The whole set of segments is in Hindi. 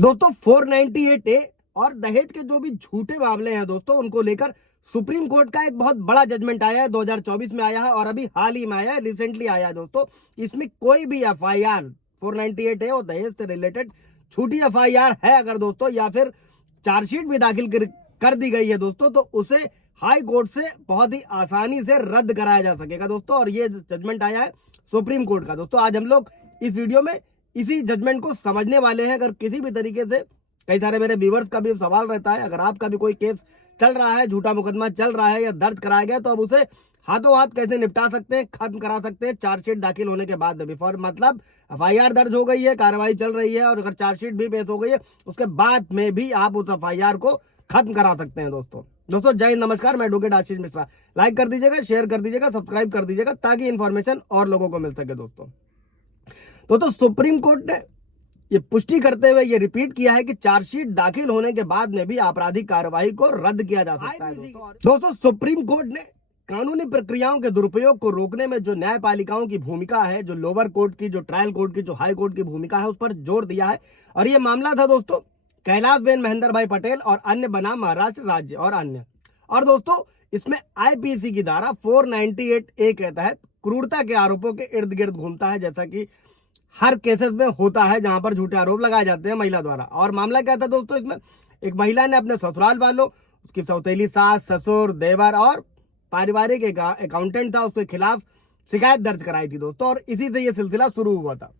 दोस्तों 498A और दहेज के जो भी झूठे मामले हैं दोस्तों, उनको लेकर सुप्रीम कोर्ट का एक बहुत बड़ा जजमेंट आया है। 2024 में आया है और अभी हाल ही में आया है, रिसेंटली आया है दोस्तों। इसमें कोई भी FIR 498A और दहेज से रिलेटेड झूठी FIR है अगर दोस्तों, या फिर चार्जशीट भी दाखिल कर दी गई है दोस्तों, तो उसे हाई कोर्ट से बहुत ही आसानी से रद्द कराया जा सकेगा दोस्तों। और ये जजमेंट आया है सुप्रीम कोर्ट का दोस्तों। आज हम लोग इस वीडियो में इसी जजमेंट को समझने वाले हैं। अगर किसी भी तरीके से, कई सारे मेरे व्यूवर्स का भी सवाल रहता है, अगर आपका भी कोई केस चल रहा है, झूठा मुकदमा चल रहा है या दर्ज कराया गया, तो अब उसे हाथों हाथ कैसे निपटा सकते हैं, खत्म करा सकते हैं चार्जशीट दाखिल होने के बाद में। फॉर मतलब FIR दर्ज हो गई है, कार्रवाई चल रही है, और अगर चार्जशीट भी पेश हो गई है उसके बाद में भी आप उस FIR को खत्म करा सकते हैं दोस्तों। जय हिंद, नमस्कार, मैं एडवोकेट आशीष मिश्रा। लाइक कर दीजिएगा, शेयर कर दीजिएगा, सब्सक्राइब कर दीजिएगा, ताकि इन्फॉर्मेशन और लोगों को मिल सके दोस्तों। सुप्रीम कोर्ट ने ये पुष्टि करते हुए ये रिपीट किया है कि चार्जशीट दाखिल होने के बाद में भी आपराधिक कार्रवाई को रद्द किया जा सकता है दोस्तों। सुप्रीम कोर्ट ने कानूनी प्रक्रियाओं के दुरुपयोग को रोकने में जो न्यायपालिकाओं की भूमिका है, जो लोअर कोर्ट की, जो ट्रायल कोर्ट की, जो हाई कोर्ट की भूमिका है, उस पर जोर दिया है। और ये मामला था दोस्तों कैलाश बेन महेंद्र भाई पटेल और अन्य बनाम महाराष्ट्र राज्य और अन्य। और दोस्तों इसमें IPC की धारा 498A के तहत क्रूरता के आरोपों के इर्द गिर्द घूमता है, जैसा कि हर केसेस में होता है जहां पर झूठे आरोप लगाए जाते हैं महिला द्वारा। और मामला क्या था दोस्तों, इसमें एक महिला ने अपने ससुराल वालों, उसकी सौतेली सास, ससुर, देवर और पारिवारिक एक अकाउंटेंट था, उसके खिलाफ शिकायत दर्ज कराई थी दोस्तों। और इसी से यह सिलसिला शुरू हुआ था।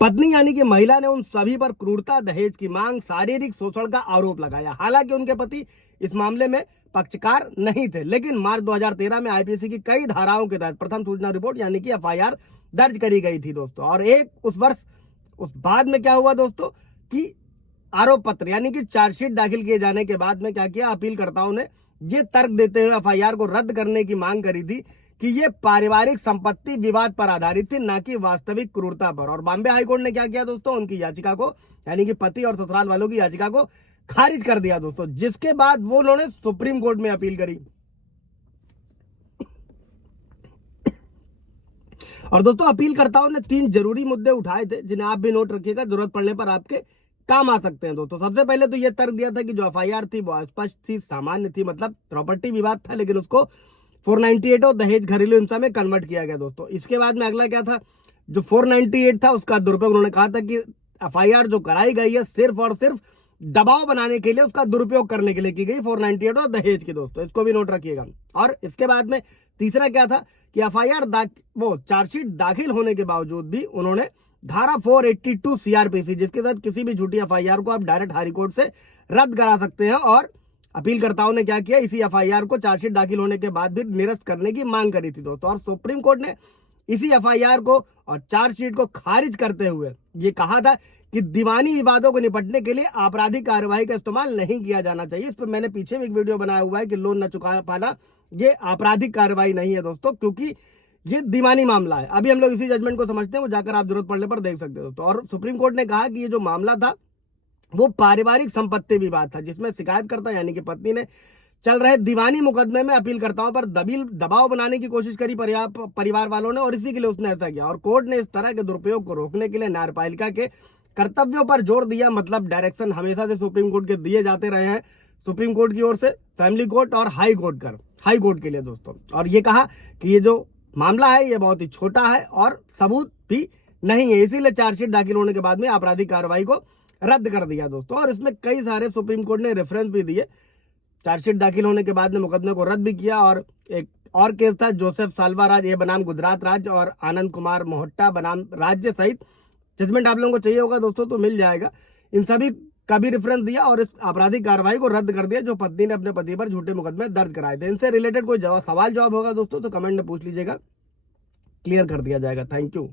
पत्नी यानी कि महिला ने उन सभी पर क्रूरता, दहेज की मांग, शारीरिक शोषण का आरोप लगाया। हालांकि उनके पति इस मामले में पक्षकार नहीं थे, लेकिन मार्च 2013 में IPC की कई धाराओं के तहत प्रथम सूचना रिपोर्ट यानी कि FIR दर्ज करी गई थी दोस्तों। और उस बाद में क्या हुआ दोस्तों कि आरोप पत्र यानी कि चार्जशीट दाखिल किए जाने के बाद में क्या किया, अपीलकर्ताओं ने ये तर्क देते हुए FIR को रद्द करने की मांग करी थी कि ये पारिवारिक संपत्ति विवाद पर आधारित थी, ना कि वास्तविक क्रूरता पर। और बॉम्बे हाईकोर्ट ने क्या किया दोस्तों, उनकी याचिका को यानी कि पति और ससुराल वालों की याचिका को खारिज कर दिया दोस्तों, जिसके बाद वो उन्होंने सुप्रीम कोर्ट में अपील करी। और दोस्तों अपीलकर्ताओं ने 3 जरूरी मुद्दे उठाए थे, जिन्हें आप भी नोट रखिएगा, जरूरत पड़ने पर आपके काम आ सकते हैं दोस्तों। सबसे पहले तो यह तर्क दिया था कि जो FIR थी वो स्पष्ट थी, सामान्य थी, मतलब प्रॉपर्टी विवाद था, लेकिन उसको 498 और दहेज घरेलू हिंसा में कन्वर्ट किया गया दोस्तों। इसके बाद में अगला क्या था, जो 498 था उसका दुरुपयोग, उन्होंने कहा था कि FIR जो कराई गई है सिर्फ और सिर्फ दबाव बनाने के लिए, उसका दुरुपयोग करने के लिए की गई 498 और दहेज की दोस्तों, इसको भी नोट रखिएगा। और इसके बाद में तीसरा क्या था कि FIR चार्जशीट दाखिल होने के बावजूद भी उन्होंने धारा 482 CRPC, जिसके साथ किसी भी झूठी FIR को आप डायरेक्ट हाई कोर्ट से रद्द करा सकते हैं। और अपीलकर्ताओं ने क्या किया, इसी FIR को चार्जशीट दाखिल होने के बाद भी निरस्त करने की मांग करी थी दोस्तों। और सुप्रीम कोर्ट ने इसी FIR को और चार्जशीट को खारिज करते हुए ये कहा था कि दीवानी विवादों को निपटने के लिए आपराधिक कार्रवाई का इस्तेमाल नहीं किया जाना चाहिए। इस पर मैंने पीछे भी एक वीडियो बनाया हुआ है कि लोन न चुका पाना ये आपराधिक कार्रवाई नहीं है दोस्तों, क्योंकि ये दीवानी मामला है। अभी हम लोग इसी जजमेंट को समझते हैं, वो जाकर आप जरूरत पड़ने पर देख सकते हो दोस्तों। और सुप्रीम कोर्ट ने कहा कि ये जो मामला था वो पारिवारिक संपत्ति विवाद था, जिसमें शिकायतकर्ता यानी कि पत्नी ने चल रहे दीवानी मुकदमे में अपीलकर्ताओं पर दबाव बनाने की कोशिश करी परिवार वालों ने, और इसी के लिए उसने ऐसा किया। और कोर्ट ने इस तरह के दुरुपयोग को रोकने के लिए न्यायपालिका के कर्तव्यों पर जोर दिया। मतलब डायरेक्शन हमेशा से सुप्रीम कोर्ट के दिए जाते रहे हैं, सुप्रीम कोर्ट की ओर से, फैमिली कोर्ट और हाई कोर्ट के लिए दोस्तों। और ये कहा कि ये जो मामला है ये बहुत ही छोटा है और सबूत भी नहीं है, इसीलिए चार्जशीट दाखिल होने के बाद में आपराधिक कार्रवाई को रद्द कर दिया दोस्तों। और इसमें कई सारे सुप्रीम कोर्ट ने रेफरेंस भी दिए, चार्जशीट दाखिल होने के बाद में मुकदमे को रद्द भी किया। और एक और केस था जोसेफ साल्वा राज, ये बनाम गुजरात राज्य, और आनंद कुमार मोहट्टा बनाम राज्य सहित। जजमेंट आप लोगों को चाहिए होगा दोस्तों तो मिल जाएगा। इन सभी का भी रेफरेंस दिया और इस आपराधिक कार्रवाई को रद्द कर दिया जो पत्नी ने अपने पति पर झूठे मुकदमे दर्ज कराए थे। इनसे रिलेटेड कोई सवाल जवाब होगा दोस्तों तो कमेंट में पूछ लीजिएगा, क्लियर कर दिया जाएगा। Thank you.